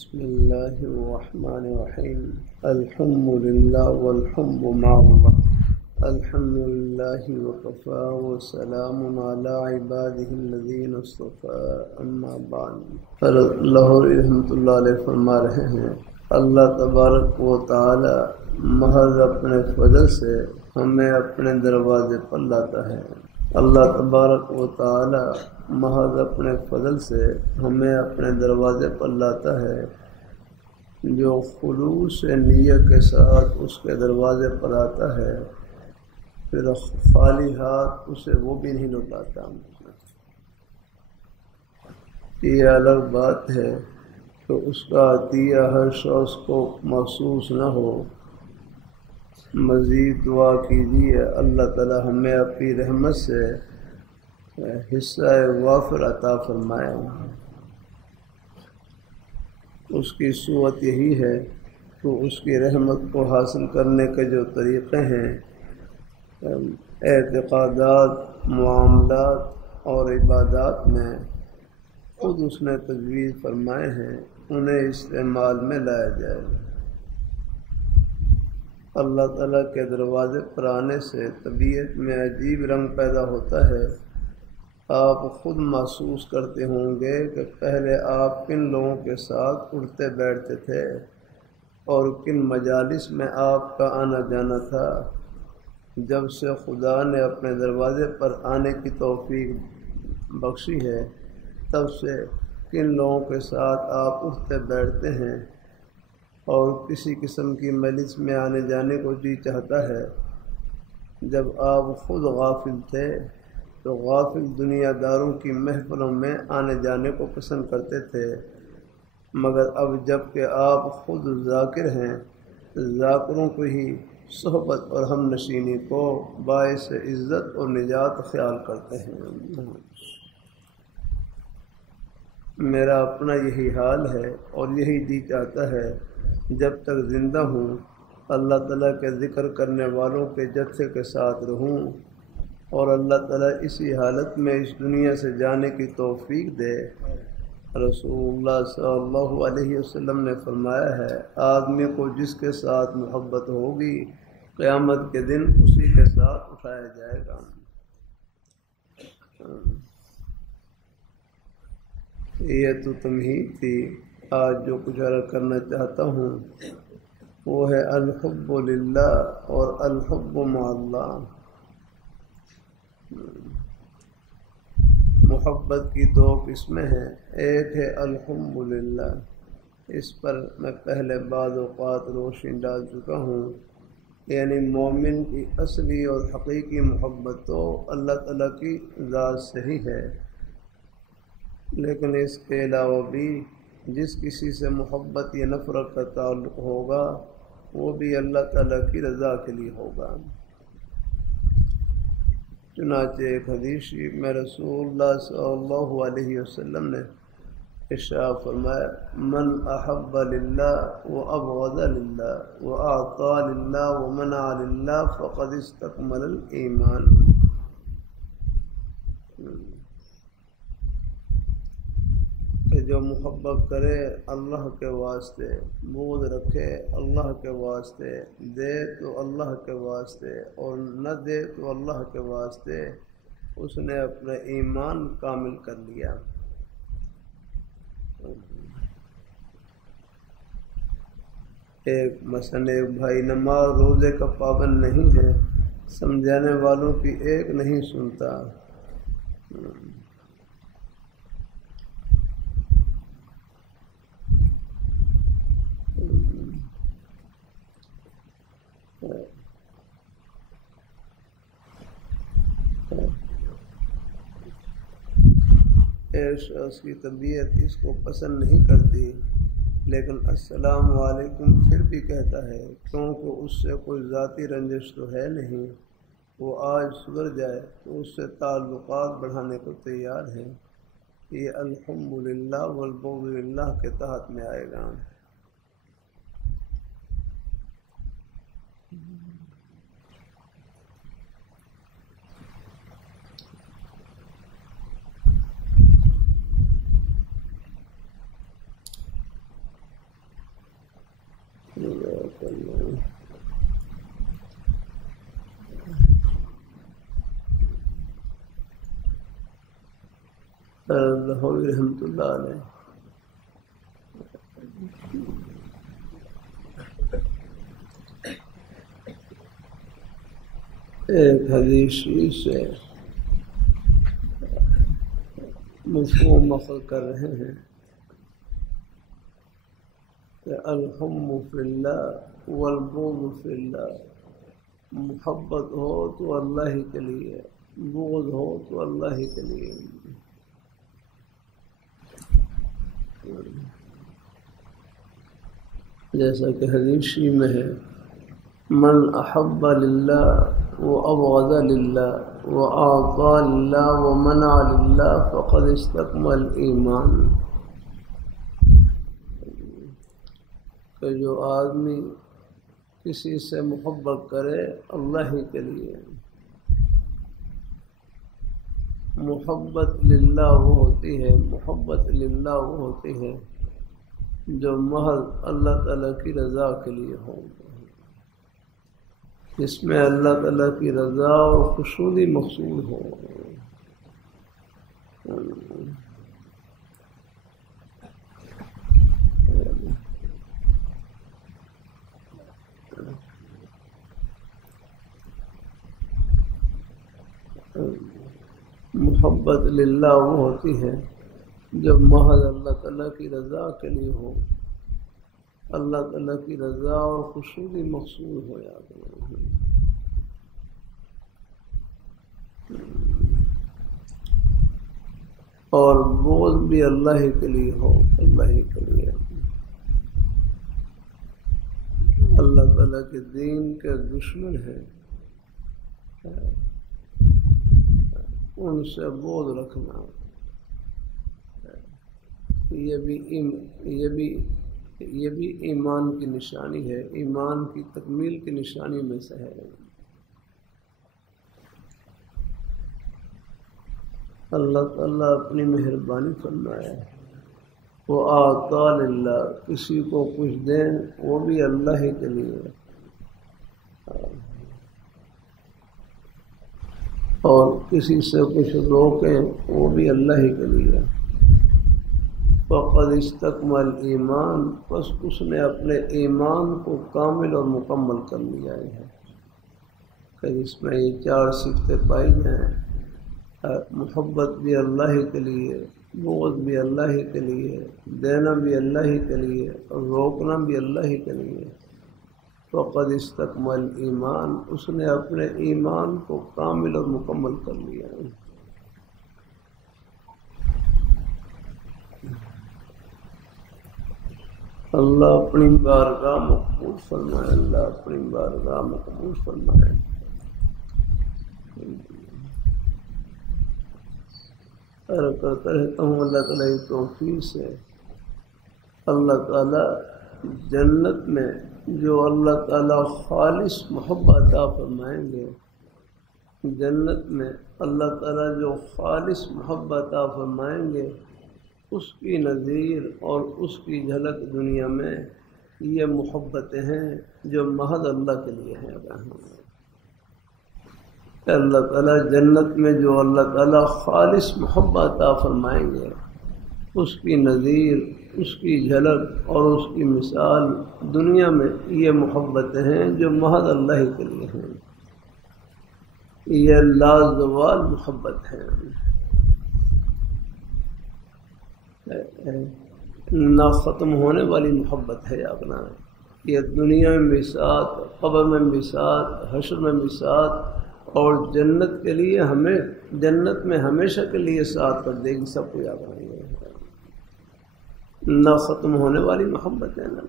بسم الله الرحمن الرحيم. الحمد لله والحمد مع الله. الحمد لله وكفى وسلام على عباده الذين اصطفى. اما بعد. اللہ رحمۃ اللہ علیہ فرما رہے ہیں، اللہ تبارک و تعالی محض اپنے فضل سے ہمیں اپنے دروازے پر لاتا ہے۔ اللہ تبارک و تعالی محض اپنے فضل سے ہمیں اپنے دروازے پر لاتا ہے۔ جو خلوص نیت کے ساتھ اس کے دروازے پر آتا ہے، پھر خالی ہاتھ اسے وہ بھی نہیں لوٹاتا۔ یہ الگ بات ہے کہ اس کا عطیہ ہر شخص کو محسوس نہ ہو۔ مزید دعا کیجیے اللہ تعالی ہمیں اپنی رحمت سے حصہ وافر عطا فرمائے۔ اس کی صورت یہی ہے کہ اس کی رحمت کو حاصل کرنے کے جو طریقے ہیں، اعتقادات، معاملات اور عبادات میں خود اس نے تجویز فرمائے ہیں، انہیں استعمال میں لایا جائے۔ اللہ تعالیٰ کے دروازے پر آنے سے طبیعت میں عجیب رنگ پیدا ہوتا ہے۔ آپ خود محسوس کرتے ہوں گے کہ پہلے آپ کن لوگوں کے ساتھ اٹھتے بیٹھتے تھے اور کن مجالس میں آپ کا آنا جانا تھا۔ جب سے خدا نے اپنے دروازے پر آنے کی توفیق بخشی ہے، تب سے کن لوگوں کے ساتھ آپ اٹھتے بیٹھتے ہیں اور کسی قسم کی مجلس میں آنے جانے کو جی چاہتا ہے۔ جب آپ خود غافل تھے تو غافل دنیا داروں کی محفلوں میں آنے جانے کو پسند کرتے تھے، مگر اب جب کہ آپ خود ذاکر ہیں، ذاکروں کو ہی صحبت اور ہم نشینی کو باعث عزت اور نجات خیال کرتے ہیں۔ میرا اپنا یہی حال ہے اور یہی جی چاہتا ہے جب تک زندہ ہوں اللہ تعالیٰ کے ذکر کرنے والوں کے جتھے کے ساتھ رہوں، اور اللہ تعالیٰ اسی حالت میں اس دنیا سے جانے کی توفیق دے۔ رسول اللہ صلی اللہ علیہ وسلم نے فرمایا ہے، آدمی کو جس کے ساتھ محبت ہوگی قیامت کے دن اسی کے ساتھ اٹھایا جائے گا۔ یہ تو تمہید تھی۔ آج جو کچھ عرض کرنا چاہتا ہوں وہ ہے الحب للہ اور الحب مع اللہ۔ محبت کی دو قسمیں ہیں، ایک ہے الحب للہ، اس پر میں پہلے بعض اوقات روشنی ڈال چکا ہوں، یعنی مومن کی اصلی اور حقیقی محبت تو اللہ تعالیٰ کی ذات سے ہی ہے، لیکن اس کے علاوہ بھی جس کسی سے محبت یا نفرت کا تعلق ہوگا وہ بھی اللہ تعالیٰ کی رضا کے لیے ہوگا۔ چنانچہ ایک حدیث شریف میں رسول اللہ صلی اللہ علیہ وسلم نے ارشاد فرمایا، من احب للہ وابغض للہ واعطى للہ ومنع للہ فقد استکمل الایمان۔ کہ جو محبت کرے اللہ کے واسطے، بغض رکھے اللہ کے واسطے، دے تو اللہ کے واسطے اور نہ دے تو اللہ کے واسطے، اس نے اپنا ایمان کامل کر لیا۔ مثلا ایک بھائی نماز روزے کا پابند نہیں ہے، سمجھانے والوں کی ایک نہیں سنتا، ایک شخص کی طبیعت اس کو پسند نہیں کرتی، لیکن السلام علیکم پھر بھی کہتا ہے، کیونکہ اس سے کوئی ذاتی رنجش تو ہے نہیں، وہ آج سدھر جائے تو اس سے تعلقات بڑھانے کو تیار ہے۔ یہ الحب للہ والبغض للہ کے تحت میں آئے گا۔ رحمۃ اللہ علیہ ایک حدیث شریف سے مفہوم اخذ کر رہے ہیں کہ الحم فی اللہ والبغض فی اللہ، محبت ہو تو اللہ ہی کے لیے، بغض ہو تو اللہ ہی کے لیے۔ جیسا کہ حدیث شریف میں ہے من احب للہ وابغض للہ واعطى للہ ومنع للہ فقد استکمل ایمان، کہ جو آدمی کسی سے محبت کرے اللہ ہی کے لیے، محبت للہ وہ ہوتی ہے، محبت للہ وہ ہوتی ہے جو محض اللہ تعالیٰ کی رضا کے لیے ہو، جس میں اللہ تعالیٰ کی رضا اور خوشنودی مقصود ہو۔ محبت للہ وہ ہوتی ہے جب محض اللہ تعالیٰ کی رضا کے لیے ہو، اللہ تعالیٰ کی رضا اور خوشنودی مقصود ہو جاتا ہے۔ اور بغض بھی اللہ ہی کے لیے ہو، اللہ ہی کے لیے، اللہ تعالیٰ کے دین کے دشمن ہیں ان سے بغض رکھنا، یہ بھی ایمان کی نشانی ہے، ایمان کی تکمیل کی نشانی میں سے ہے۔ اللہ تعالیٰ اپنی مہربانی فرمائے، وہ آتا للہ، کسی کو کچھ دیں وہ بھی اللہ ہی کے لیے، اور کسی سے کچھ روکیں وہ بھی اللہ ہی کے لیے۔ فقد استکمل ایمان، بس اس نے اپنے ایمان کو کامل اور مکمل کر لیا ہے، کہ جس میں یہ چار صفتیں پائی جائیں، محبت بھی اللہ ہی کے لیے، بغض بھی اللہ ہی کے لیے، دینا بھی اللہ ہی کے لیے، اور روکنا بھی اللہ ہی کے لیے۔ فقد استکمل ایمان، اس نے اپنے ایمان کو کامل اور مکمل کر لیا ہے۔ اللہ اپنی بارگاہ مقبول فرمائے، اللہ اپنی بارگاہ مقبول فرمائے۔ کرتا رہتا ہوں اللہ تعالیٰ کی توفیق سے اللہ تعالیٰ جنت میں جو اللہ تعالیٰ خالص محبت عطا فرمائیں گے، جنت میں اللہ تعالیٰ جو خالص محبت عطا فرمائیں گے، اس کی نظیر اور اس کی جھلک دنیا میں یہ محبتیں ہیں جو محض اللہ کے لیے ہیں۔ اللہ تعالیٰ جنت میں جو اللہ تعالیٰ خالص محبت عطا فرمائیں گے، اس کی نظیر، اس کی جھلک اور اس کی مثال دنیا میں یہ محبتیں ہیں جو محض اللہ ہی کے لیے ہیں۔ یہ لازوال محبت ہے، نہ ختم ہونے والی محبت ہے اپنا۔ یہ دنیا میں بھی ساتھ، قبر میں بھی ساتھ، حشر میں بھی ساتھ، اور جنت کے لیے ہمیں جنت میں ہمیشہ کے لیے ساتھ کر دے گی، سب کو یاد رکھیں گے۔ نہ ختم ہونے والی محبت ہے نا۔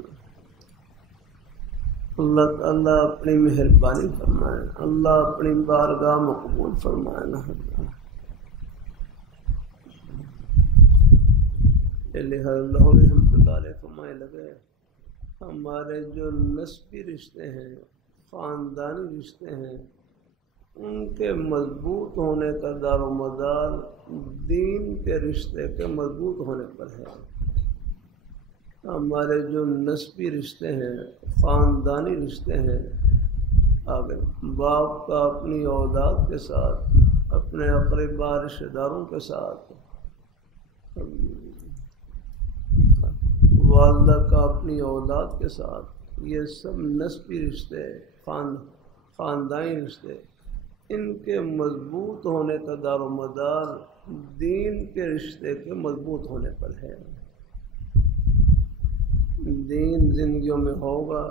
اللہ تعالیٰ اپنی مہربانی فرمائے، اللہ اپنی بارگاہ مقبول فرمائے نا۔ اللہ رحمۃ اللہ علیہ فرمائے لگے، ہمارے جو نسبی رشتے ہیں، خاندانی رشتے ہیں، ان کے مضبوط ہونے کا دار و مدار دین کے رشتے کے مضبوط ہونے پر ہے۔ ہمارے جو نسبی رشتے ہیں، خاندانی رشتے ہیں، آگے باپ کا اپنی اولاد کے ساتھ، اپنے اقربا رشتہ داروں کے ساتھ، والدہ کا اپنی اولاد کے ساتھ، یہ سب نسبی رشتے، خاندانی رشتے، ان کے مضبوط ہونے کا دار و مدار دین کے رشتے کے مضبوط ہونے پر ہے۔ دین زندگیوں میں ہوگا،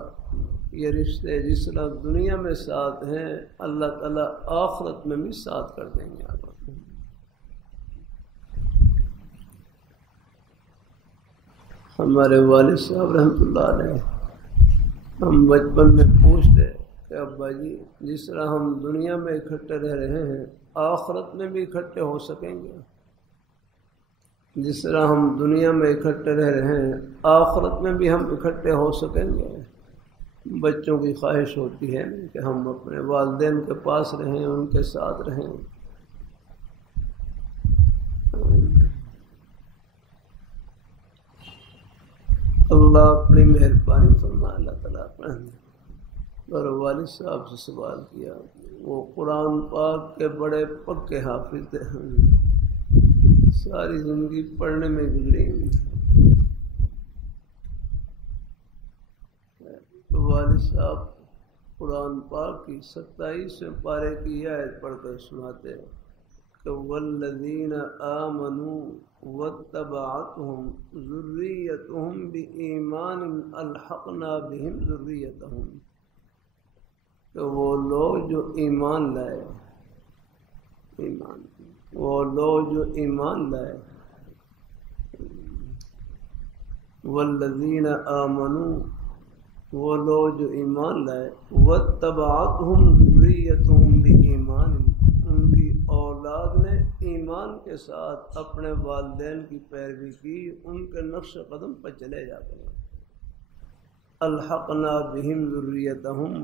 یہ رشتے جس طرح دنیا میں ساتھ ہیں اللہ تعالیٰ آخرت میں بھی ساتھ کر دیں گے۔ آپ ہمارے والد صاحب رحمۃ اللہ علیہ، ہم بچپن میں پوچھتے کہ ابا جی جس طرح ہم دنیا میں اکٹھے رہ رہے ہیں آخرت میں بھی اکٹھے ہو سکیں گے؟ جس طرح ہم دنیا میں اکٹھے رہ رہے ہیں آخرت میں بھی ہم اکٹھے ہو سکیں گے؟ بچوں کی خواہش ہوتی ہے کہ ہم اپنے والدین کے پاس رہیں، ان کے ساتھ رہیں۔ اللہ اپنی مہربانی فرمائے۔ اللہ تعالیٰ اور والد صاحب سے سوال کیا، وہ قرآن پاک کے بڑے پکے حافظ تھے، ساری زندگی پڑھنے میں گزری۔ والد صاحب قرآن پاک کی 27ویں پارے کی آیت پڑھ کر سناتے کہ والذین آمنوا واتبعتهم ذریتهم بإیمان الحقنا بهم ذریتهم، کہ وہ لوگ جو ایمان لائے، وہ لوگ جو ایمان لائے، والذین آمنوا، وہ لوگ جو ایمان لائے، واتبعتهم ذریتهم بإیمان، ان کی اولاد نے ایمان کے ساتھ اپنے والدین کی پیروی کی، ان کے نقش قدم پر چلے جاتے ہیں۔ الحقنا بہم ذریتہم،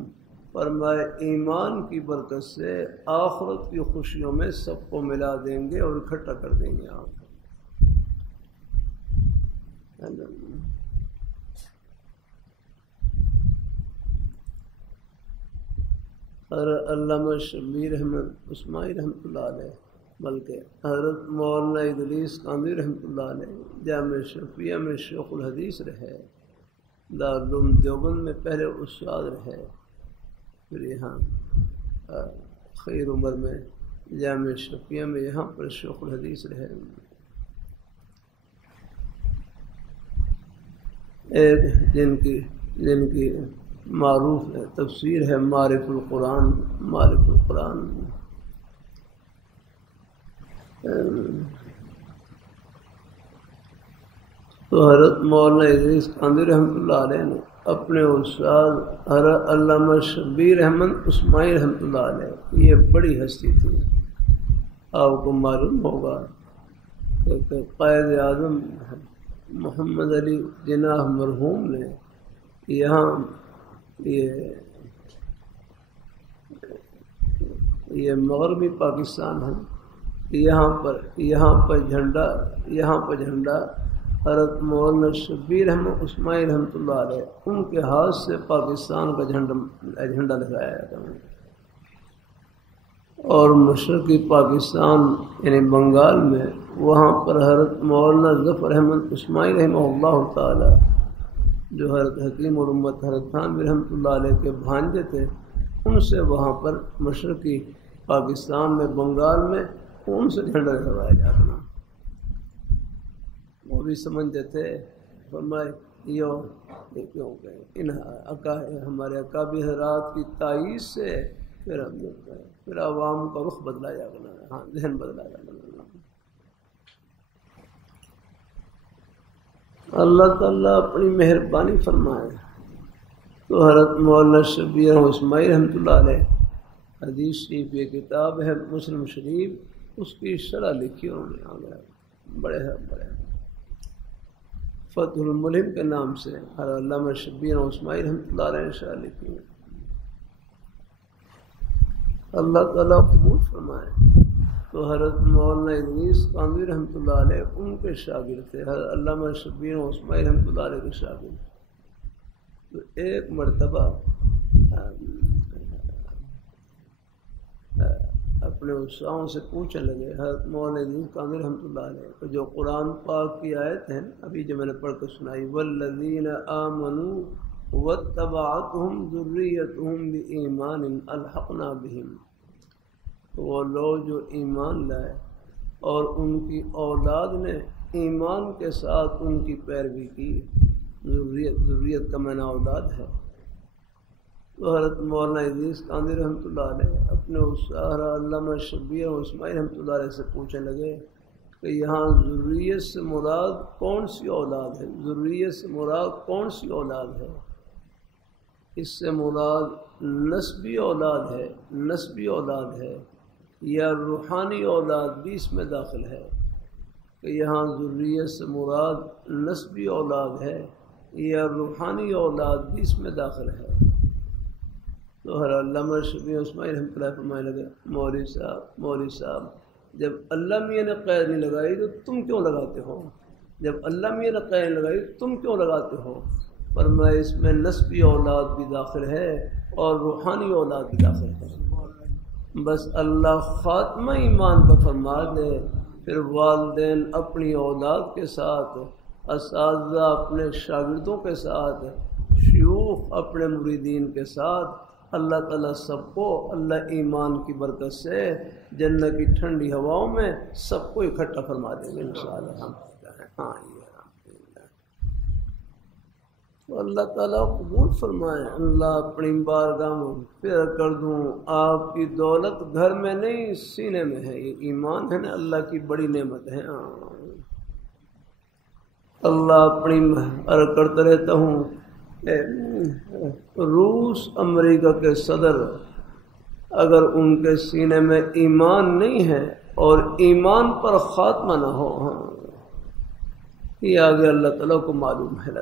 فرمائے ایمان کی برکت سے آخرت کی خوشیوں میں سب کو ملا دیں گے اور اکٹھا کر دیں گے۔ آپ حضرت علامہ شبیر احمد عثمانی رحمۃ اللہ علیہ، بلکہ حضرت مولانا ادریس کاندھی رحمۃ اللہ علیہ جامع شفیہ میں شیخ الحدیث رہے، دارالعلوم دیوبند میں پہلے استاد رہے، پھر یہاں خیر عمر میں جامع شفیہ میں یہاں پر شیخ الحدیث رہے۔ ایک جن کی معروف ہے تفسیر ہے معرف القرآن، معرف القرآن۔ تو حضرت مولانا ادریس کاندھی رحمۃ اللہ علیہ نے اپنے استاد حضرت علامہ شبیر احمد عثمانی رحمۃ اللہ علیہ، یہ بڑی ہستی تھی، آپ کو معلوم ہوگا کہ قائد اعظم محمد علی جناح مرحوم نے یہاں یہ مغربی پاکستان ہے، یہاں پر جھنڈا حضرت مولانا شبیر احمد عثمانی رحمۃ اللہ علیہ ان کے ہاتھ سے پاکستان کا جھنڈا لگایا جاتا ہے، اور مشرقی پاکستان یعنی بنگال میں وہاں پر حضرت مولانا ظفر احمد عثمانی رحمہ اللہ تعالی، جو حضرت حکیم اور امت حضرت خان رحمۃ اللہ علیہ کے بھانجے تھے، ان سے وہاں پر مشرقی پاکستان میں بنگال میں ان سے جھنڈا لگوایا جاتا۔ وہ بھی سمجھتے تھے، فرمائے کیوں کہ ہمارے اکابر حضرات کی تائید سے پھر عوام کا رخ بدلا جانا، ذہن بدلا جانا۔ اللہ تعالیٰ اپنی مہربانی فرمائے تو حضرت مولانا شبیر عثمانی رحمۃ اللہ علیہ حدیث شریف یہ کتاب ہے مسلم شریف، اس کی شرح لکھی انہوں نے، بڑے فتح الملہم کے نام سے حضرت علامہ شبیر عثمانی رحمۃ اللہ علیہ نے شرح لکھی ہے۔ اللہ تعالیٰ قبول فرمائے۔ تو حضرت مولانا ادریس کاملی رحمۃ اللہ علیہ ان کے شاگرد تھے، حضرت علامہ شبیر عثمانی رحمۃ اللہ علیہ کے شاگرد۔ تو ایک مرتبہ اپنے استادوں سے پوچھنے لگے حضرت مولانا ادریس کاملی رحمۃ اللہ علیہ کہ جو قرآن پاک کی آیت ہے ابھی جو میں نے پڑھ کے سنائی، والذین آمنوا واتبعتهم ذریتهم بایمان الحقنا بهم، وہ لوگ جو ایمان لائے اور ان کی اولاد نے ایمان کے ساتھ ان کی پیروی کی، ذریت کا معنی اولاد ہے۔ تو حضرت مولانا ادریس کاملی رحمۃ اللہ علیہ اپنے استاد علامہ شبیر عثمانی رحمۃ اللہ علیہ سے پوچھنے لگے کہ یہاں ذریت سے مراد کون سی اولاد ہے؟ ذریت سے مراد کون سی اولاد ہے؟ اس سے مراد نسبی اولاد ہے، نسبی اولاد ہے یا روحانی اولاد بھی اس میں داخل ہے؟ کہ یہاں ذریت سے مراد نسبی اولاد ہے یا روحانی اولاد بھی اس میں داخل ہے؟ تو ہر علامہ شبیر عثمانی رحمۃ اللہ فرمانے لگے مولوی صاحب جب اللہ میاں نے قید نہیں لگائی تو تم کیوں لگاتے ہو؟ جب اللہ میاں نے قید نہیں لگائی تم کیوں لگاتے ہو؟ فرمایا اس میں نسبی اولاد بھی داخل ہے اور روحانی اولاد بھی داخل ہے۔ بس اللہ خاتمہ ایمان کا فرما دے، پھر والدین اپنی اولاد کے ساتھ، اساتذہ اپنے شاگردوں کے ساتھ، شیوخ اپنے مریدین کے ساتھ، اللہ تعالیٰ سب کو اللہ ایمان کی برکت سے جنت کی ٹھنڈی ہواؤں میں سب کو اکٹھا فرما دیں گے انشاءاللہ۔ ہاں تو اللہ تعالیٰ قبول فرمائے، اللہ اپنی بارگاہ میں پھر کر دوں آپ کی دولت گھر میں نہیں سینے میں ہے، یہ ایمان ہے نا اللہ کی بڑی نعمت ہے۔ اللہ اپنی عرض کرتا رہتا ہوں روس امریکہ کے صدر اگر ان کے سینے میں ایمان نہیں ہے اور ایمان پر خاتمہ نہ ہو، یہ آگے اللہ تعالیٰ کو معلوم ہے۔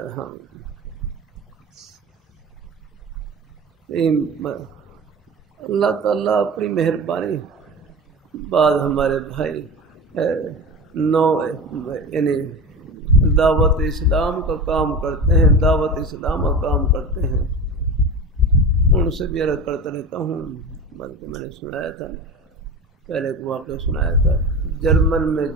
اللہ تعالیٰ اپنی مہربانی بعد ہمارے بھائی یعنی دعوت اسلام کا کام کرتے ہیں، دعوت اسلام کا کام کرتے ہیں، ان سے بھی عرض کرتا رہتا ہوں۔ بلکہ میں نے سنایا تھا پہلے ایک واقعہ سنایا تھا جرمن میں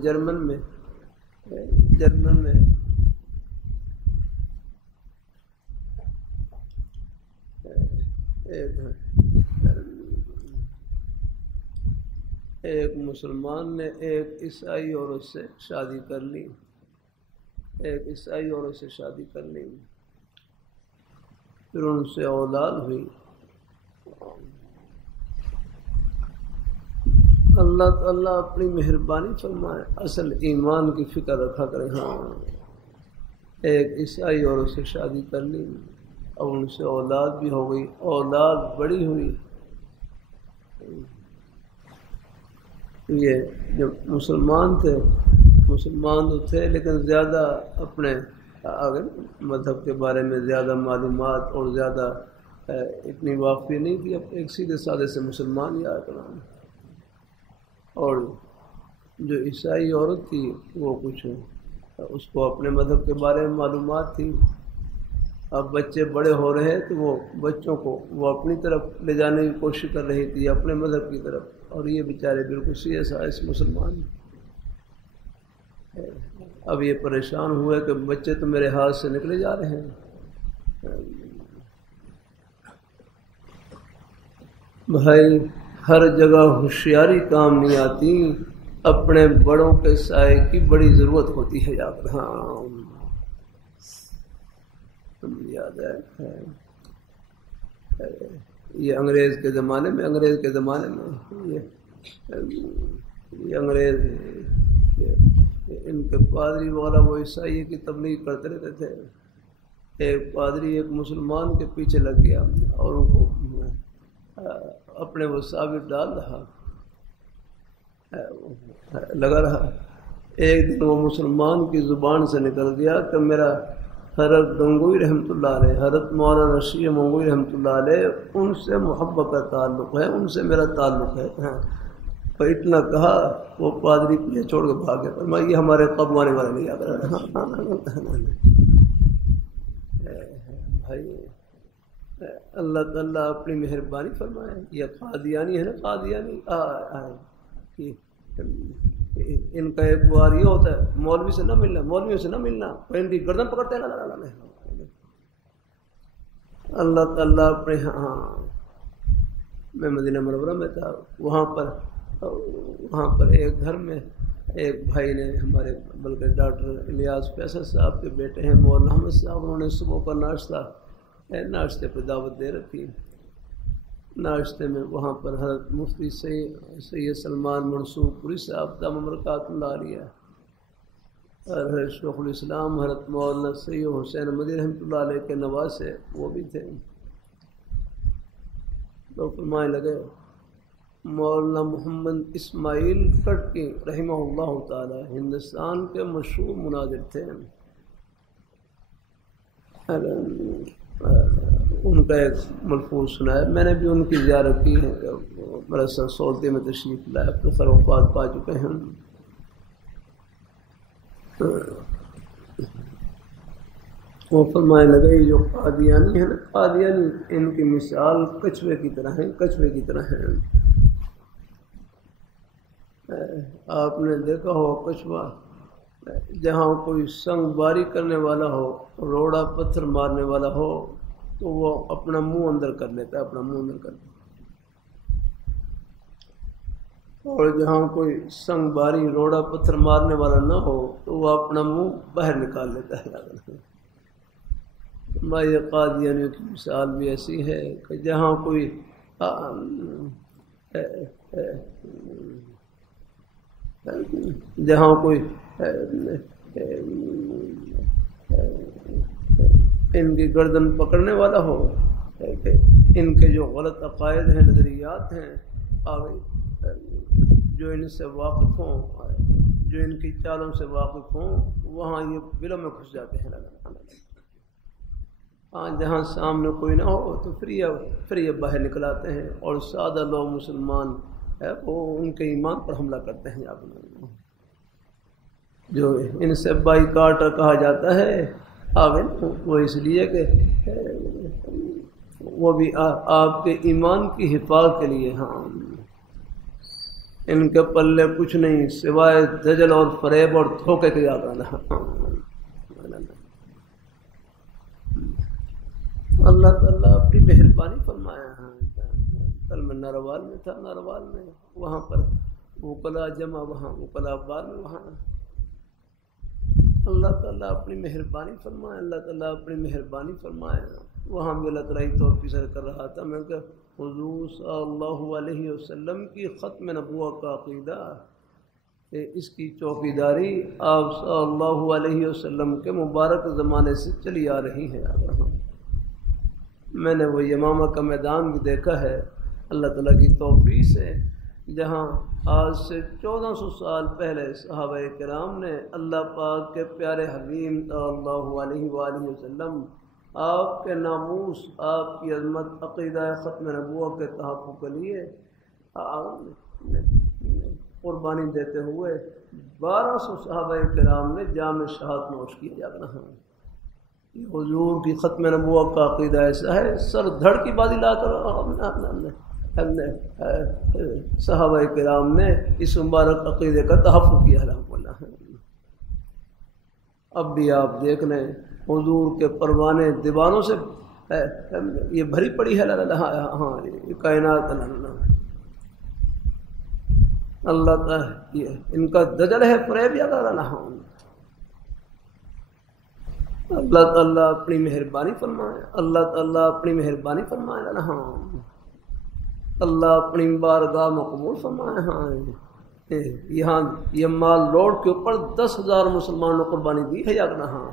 ایک مسلمان نے ایک عیسائی عورت سے شادی کر لی، پھر ان سے اولاد ہوئی۔ اللہ تعالیٰ اپنی مہربانی فرمائے، اصل ایمان کی فکر رکھا کرے۔ ہاں ایک عیسائی عورت سے شادی کر لی اور ان سے اولاد بھی ہو گئی، اولاد بڑی ہوئی۔ یہ جب مسلمان تو تھے لیکن زیادہ اپنے مذہب کے بارے میں زیادہ معلومات اور زیادہ اتنی واقفی نہیں تھی، ایک سیدھے سادے سے مسلمان یاد کرنا۔ اور جو عیسائی عورت تھی وہ کچھ اس کو اپنے مذہب کے بارے میں معلومات تھی۔ اب بچے بڑے ہو رہے تو وہ بچوں کو وہ اپنی طرف لے جانے کی کوشش کر رہی تھی، اپنے مذہب کی طرف، اور یہ بیچارے بالکل سیدھے سادے مسلمان۔ اب یہ پریشان ہوئے کہ بچے تو میرے ہاتھ سے نکلے جا رہے ہیں۔ بھائی ہر جگہ ہوشیاری کام نہیں آتی، اپنے بڑوں کے سائے کی بڑی ضرورت ہوتی ہے یاد۔ ہاں یاد ہے یہ انگریز کے زمانے میں یہ انگریز ان کے پادری وغیرہ وہ عیسائی کی تبلیغ کرتے رہتے تھے۔ ایک پادری ایک مسلمان کے پیچھے لگ گیا اور ان کو اپنے وہ ثابت ڈال لگا رہا۔ ایک دن وہ مسلمان کی زبان سے نکل گیا کہ میرا حضرت گنگوئی رحمۃ اللہ علیہ، حضرت مولانا رشید گنگوئی رحمۃ اللہ علیہ، ان سے محبت کا تعلق ہے، ان سے میرا تعلق ہے۔ اور اتنا کہا وہ پادری پیچھے چھوڑ کے بھاگ گیا، فرمایا یہ ہمارے قبر آنے والا نہیں یاد رہا۔ بھائی اللہ تعالیٰ اپنی مہربانی فرمائے۔ یہ قادیانی ہے نا، قادیانی ان کا ایک بار یہ ہوتا ہے مولوی سے نہ ملنا، مولویوں سے نہ ملنا، ان کی گردن پکڑتے ہیں اللہ تعالیٰ اپنے۔ ہاں میں مدینہ منورہ میں تھا، وہاں پر ایک گھر میں ایک بھائی نے ہمارے بلکہ ڈاکٹر الیاس فیصل صاحب کے بیٹے ہیں مولانا احمد صاحب، انہوں نے صبح کا ناشتے پہ دعوت دے رکھی۔ ناشتے میں وہاں پر حضرت مفتی سید سلمان منصور پوری صاحب دامت برکاتہ اللہ علیہ اور حضرت شیخ الاسلام حضرت مولانا سید حسین مدی رحمۃ اللہ علیہ کے نواسے وہ بھی تھے۔ تو فرمانے لگے مولانا محمد اسماعیل کٹکی رحمہ اللہ تعالی ہندوستان کے مشہور مناظر تھے، ان کا ایک ملفوظ سنا ہے، میں نے بھی ان کی زیارت کی ہے، مرسا سولتے میں تشریف لائے، تو خروفات پا چکے ہیں۔ وہ فرمائے لگے جو قادیانی ہے نا، قادیانی ان کی مثال کچھوے کی طرح ہیں، کچھوے کی طرح ہیں۔ آپ نے دیکھا ہو کچھوا جہاں کوئی سنگ باری کرنے والا ہو، روڑا پتھر مارنے والا ہو تو وہ اپنا منہ اندر کر لیتا ہے، اپنا منہ اندر کر لیتا ہے، اور جہاں کوئی سنگ باری روڑا پتھر مارنے والا نہ ہو تو وہ اپنا منہ باہر نکال لیتا ہے۔ ہماری قادیانیوں کی مثال بھی ایسی ہے کہ جہاں کوئی ان کی گردن پکڑنے والا ہو، ان کے جو غلط عقائد ہیں، نظریات ہیں، جو ان سے واقف ہوں، جو ان کی چالوں سے واقف ہوں، وہاں یہ بلوں میں گھس جاتے ہیں۔ ہاں جہاں سامنے کوئی نہ ہو تو پھر یہ باہر نکل آتے ہیں، اور سادہ لوگ مسلمان ہے وہ ان کے ایمان پر حملہ کرتے ہیں۔ جو ان سے بائی کاٹر کہا جاتا ہے آگے، وہ اس لیے کہ وہ بھی آپ کے ایمان کی حفاظت کے لیے، ہاں ان کے پلے کچھ نہیں سوائے دجل اور فریب اور دھوکے کے یاد آنا۔ اللہ تعالیٰ اپنی مہربانی فرمایا۔ کل میں ناروال میں تھا، ناروال میں وہاں پر وکلا جمع، وہاں وکلا بار میں، وہاں اللہ تعالیٰ اپنی مہربانی فرمائے، اللہ تعالیٰ اپنی مہربانی فرمائے۔ وہاں بھی اللہ تعالیٰ تو سر کر رہا تھا میں کہ حضور صلی اللہ علیہ وسلم کی ختم نبوت کا عقیدہ، اس کی چوکیداری آپ صلی اللہ علیہ وسلم کے مبارک زمانے سے چلی آ رہی ہے۔ میں نے وہ یمامہ کا میدان بھی دیکھا ہے اللہ تعالیٰ کی توفیق سے، جہاں آج سے 1400 سال پہلے صحابہ کرام نے اللہ پاک کے پیارے حبیب صلی اللہ علیہ وآلہ وسلم، آپ کے ناموس، آپ کی عظمت، عقیدہ ختم نبوت کے تحفظ کے لیے قربانی دیتے ہوئے 1200 صحابہ کرام نے جام شہادت نوش کیا۔ جا رہا حضور کی ختم نبوت کا عقیدہ ایسا ہے، سر دھڑ کی بازی لا کر صحابہ کرام نے اس مبارک عقیدے کا تحفظ کیا۔ اب بھی آپ دیکھ لیں حضور کے پروانے دیوانوں سے یہ بھری پڑی ہے۔ ہاں یہ کائنات اللہ تعالیٰ ان کا دجل ہے، فریب یا اللہ تعالیٰ اپنی مہربانی فرمائے، اللہ تعالیٰ اپنی مہربانی فرمائے۔ ہاں اللہ اپنی بارگاہ مقبول فرمائے۔ ہاں یہاں یہ مال روڈ کے اوپر 10,000 مسلمانوں نے قربانی دی ہے۔ یاد رہا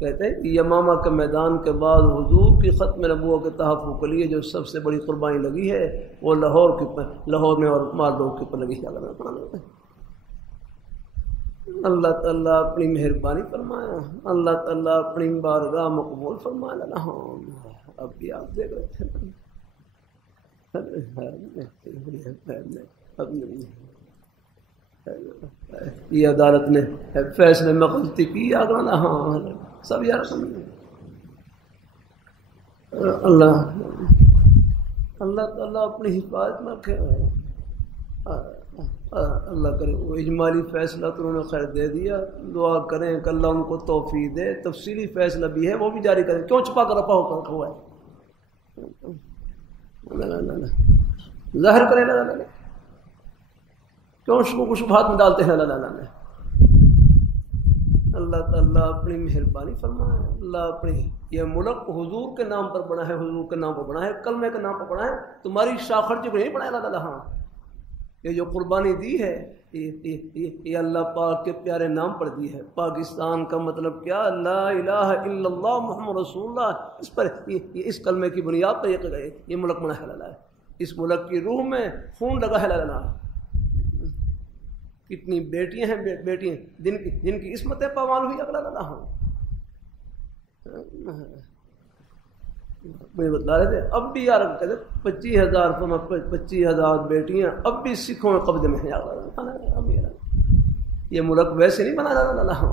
کہتے ہیں یمامہ کے میدان کے بعد حضور کی ختم نبوت کے تحفظ کے لیے جو سب سے بڑی قربانی لگی ہے وہ لاہور میں اور مال روڈ کے اوپر لگی ہے۔ اللہ تعالیٰ اپنی مہربانی فرمایا، اللہ تعالیٰ اپنی بارگاہ مقبول فرمایا۔ اب بھی آپ دیکھ رہے تھے یہ عدالت نے فیصلے میں غلطی کی اگر نہ ہاں سب یار اللہ اللہ تعالیٰ اپنی حفاظت میں رکھے. اللہ کرے وہ اجمالی فیصلہ تو انہوں نے خیر دے دیا. دعا کریں کہ اللہ ان کو توفیق دے. تفصیلی فیصلہ بھی ہے وہ بھی جاری کریں. کیوں چھپا کر رکھا ہوا ہے؟ ظاہر کریں کیوں شبہات میں ڈالتے ہیں؟ اللہ تعالیٰ اپنی مہربانی فرمائے. اللہ اپنی یہ ملک حضور کے نام پر بنا ہے, حضور کے نام پر بنا ہے, کلمے کے نام پر بنا ہے. تمہاری شاخر جو نہیں بنایا اللہ تعالیٰ. ہاں یہ جو قربانی دی ہے یہ اللہ پاک کے پیارے نام پر دی ہے. پاکستان کا مطلب کیا؟ لا الہ الا اللہ محمد رسول اللہ. اس پر اس کلمے کی بنیاد پر یہ ملک بنا ہے. اللہ اس ملک کی روح میں خون لگا ہے. اللہ کتنی بیٹیاں ہیں بیٹیاں جن کی عصمتیں پامال ہوئی. اللہ مجھے بتلا رہے تھے اب بھی یار 25,000 بیٹیاں اب بھی سکھوں میں قبضے میں ہیں. یہ ملک ویسے نہیں بنا رہا.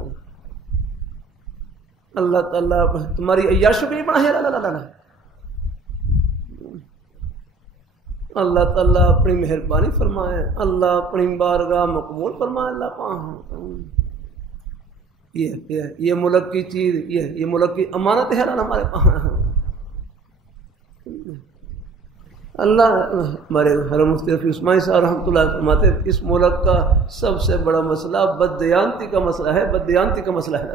اللہ تعالیٰ تمہاری عیاشوں بھی نہیں بنا ہے. اللہ تعالیٰ اپنی مہربانی فرمائے. اللہ اپنی بارگاہ مقبول فرمائے. اللہ یہ ملک کی چیز یہ ملک کی امانت ہے ہمارے پاس. اللہ ہمارے حرم مفتی رفیع عثمانی صاحب رحمۃ اللہ فرماتے اس ملک کا سب سے بڑا مسئلہ بددیانتی کا مسئلہ ہے. بددیانتی کا مسئلہ ہے.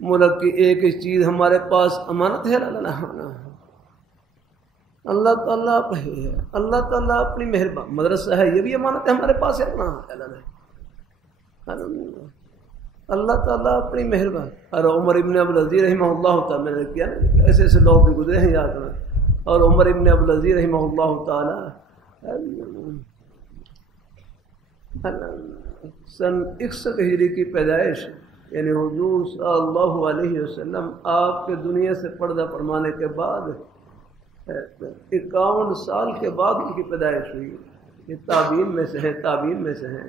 ملک کی ایک ایک چیز ہمارے پاس امانت ہے. اللہ تعالیٰ اللہ تعالیٰ اپنی مہربانی. مدرسہ ہے یہ بھی امانت ہے ہمارے پاس ہے. اللہ تعالیٰ اپنی مہربانی. اور عمر ابن عبدالعزیز رحمہ اللہ تعالیٰ میں نے کیا نا ایسے ایسے لوگ بھی گزرے ہیں یاد میں. اور عمر ابن عبدالعزیز رحمہ اللہ تعالیٰ سن 61 ہجری کی پیدائش, یعنی حضور صلی اللہ علیہ وسلم آپ کے دنیا سے پردہ فرمانے کے بعد 51 سال کے بعد ان کی پیدائش ہوئی. یہ تابعین میں سے ہیں.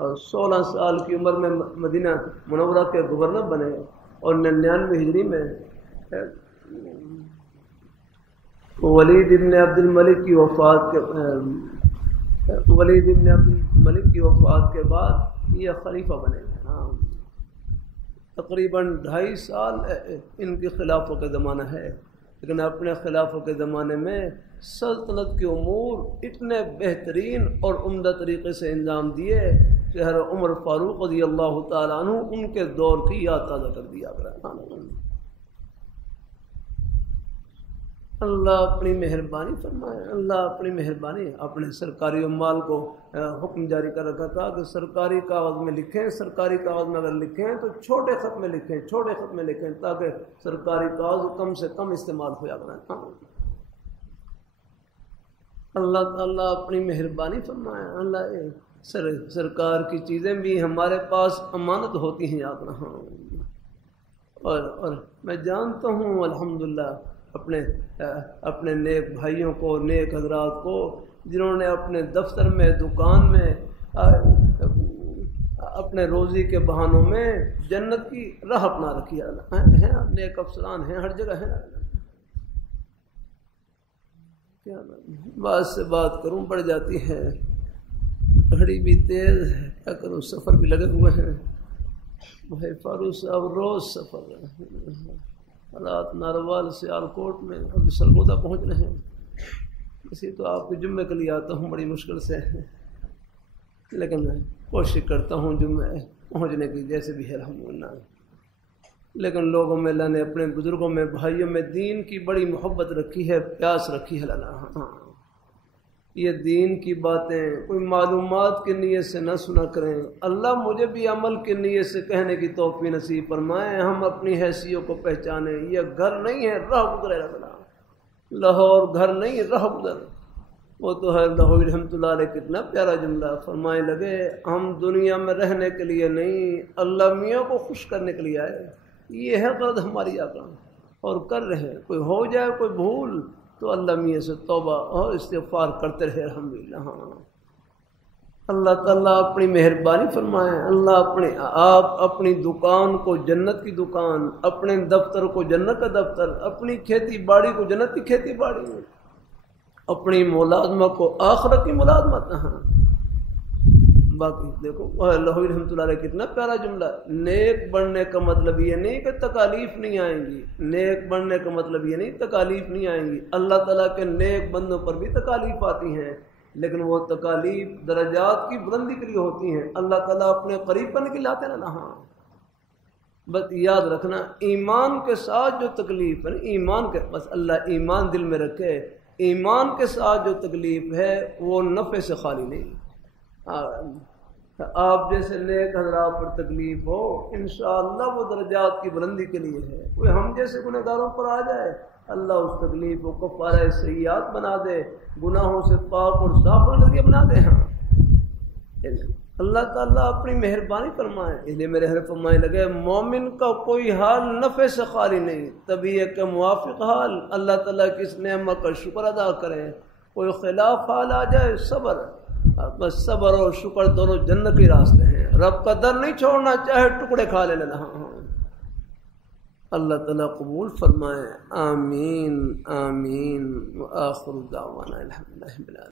اور 16 سال کی عمر میں مدینہ منورہ کے گورنر بنے. اور 99 ہجری میں ولید ابن عبد الملک کی وفات کے بعد یہ خلیفہ بنے. تقریباً 2.5 سال ان کی خلافت کا زمانہ ہے. لیکن اپنے خلافت کے زمانے میں سلطنت کے امور اتنے بہترین اور عمدہ طریقے سے انجام دیے کہ ہر عمر فاروق رضی اللہ تعالیٰ عنہ ان کے دور کی یاد تازہ کر دیا. اللہ اپنی مہربانی فرمائے. اللہ اپنی مہربانی. اپنے سرکاری عمال کو حکم جاری کر رکھا تھا کہ سرکاری کاغذ میں لکھیں. سرکاری کاغذ میں اگر لکھیں تو چھوٹے خط میں لکھیں تاکہ سرکاری کاغذ کم سے کم استعمال ہو جائے. اللہ تعالیٰ اپنی مہربانی فرمائے. اللہ سرکار کی چیزیں بھی ہمارے پاس امانت ہوتی ہیں یاد رہا. اور میں جانتا ہوں الحمدللہ اپنے نیک بھائیوں کو, نیک حضرات کو جنہوں نے اپنے دفتر میں, دکان میں, اپنے روزی کے بہانوں میں جنت کی راہ اپنا رکھی ہے. نیک افسران ہیں ہر جگہ ہیں. کیا بات سے بات کروں پڑ جاتی ہے. گھڑی بھی تیز ہے, کیا کروں, سفر بھی لگے ہوئے ہیں. بھائی فاروق صاحب روز سفر رات ناروال سیالکوٹ میں ابھی سرگودا پہنچ رہے ہیں. اسی تو آپ کے جمعے کے لیے آتا ہوں بڑی مشکل سے, لیکن میں کوشش کرتا ہوں جمعے پہنچنے کی جیسے بھی ہے الحمدللہ. لیکن لوگوں میں اللہ نے اپنے بزرگوں میں بھائیوں میں دین کی بڑی محبت رکھی ہے, پیاس رکھی ہے. اللہ یہ دین کی باتیں کوئی معلومات کی نیت سے نہ سنا کریں. اللہ مجھے بھی عمل کی نیت سے کہنے کی توفیق نصیب فرمائے. ہم اپنی حیثیتوں کو پہچانیں. یہ گھر نہیں ہے راہ گزرے. لاہور گھر نہیں راہ گزر. وہ تو ہے لاہور رحمۃ اللہ علیہ کتنا پیارا جملہ فرمائے لگے, ہم دنیا میں رہنے کے لیے نہیں اللہ میاں کو خوش کرنے کے لیے آئے. یہ ہے غرض ہماری آقا اور کر رہے ہیں. کوئی ہو جائے کوئی بھول, تو اللہ میاں سے توبہ اور استغفار کرتے رہے الحمدللہ۔ ہاں اللہ تعالیٰ اپنی مہربانی فرمائے، آپ اپنی دکان کو جنت کی دکان، اپنے دفتر کو جنت کا دفتر، اپنی کھیتی باڑی کو جنت کی کھیتی باڑی، اپنی ملازمت کو آخرت کی ملازمت۔ ہاں باقی دیکھو لہوی رحمۃ اللہ علیہ کتنا پیارا جملہ، نیک بننے کا مطلب یہ نہیں کہ تکالیف نہیں آئیں گی، نیک بننے کا مطلب یہ نہیں تکالیف نہیں آئیں گی، اللہ تعالیٰ کے نیک بندوں پر بھی تکالیف آتی ہیں، لیکن وہ تکالیف درجات کی بلندی کے لیے ہوتی ہیں، اللہ تعالیٰ اپنے قریب کرنے کے لیے لاتے نا۔ ہاں بس یاد رکھنا ایمان کے ساتھ جو تکلیف ہے، ایمان کے بس اللہ ایمان دل میں رکھے، ایمان کے ساتھ جو تکلیف ہے وہ نفع سے خالی نہیں۔ آپ جیسے نیک حضرات پر تکلیف ہو انشاءاللہ وہ درجات کی بلندی کے لیے ہے، کوئی ہم جیسے گنہگاروں پر آ جائے اللہ اس تکلیف کو کفارہ سیئات بنا دے، گناہوں سے پاک اور صاف کر کے بنا دے۔ ہاں اللہ تعالیٰ اپنی مہربانی فرمائے، اس لیے میرے حرف فرمانے لگے مومن کا کوئی حال نفع سے خالی نہیں، طبیعت کے موافق حال اللہ تعالیٰ کی اس نعمت کا شکر ادا کریں، کوئی خلاف حال آ جائے صبر، بس صبر اور شکر دونوں جنت کے راستے ہیں، رب کا در نہیں چھوڑنا چاہے ٹکڑے کھا لینا۔ اللہ تعالیٰ قبول فرمائے، آمین آمین، وآخر دعوانا الحمدللہ۔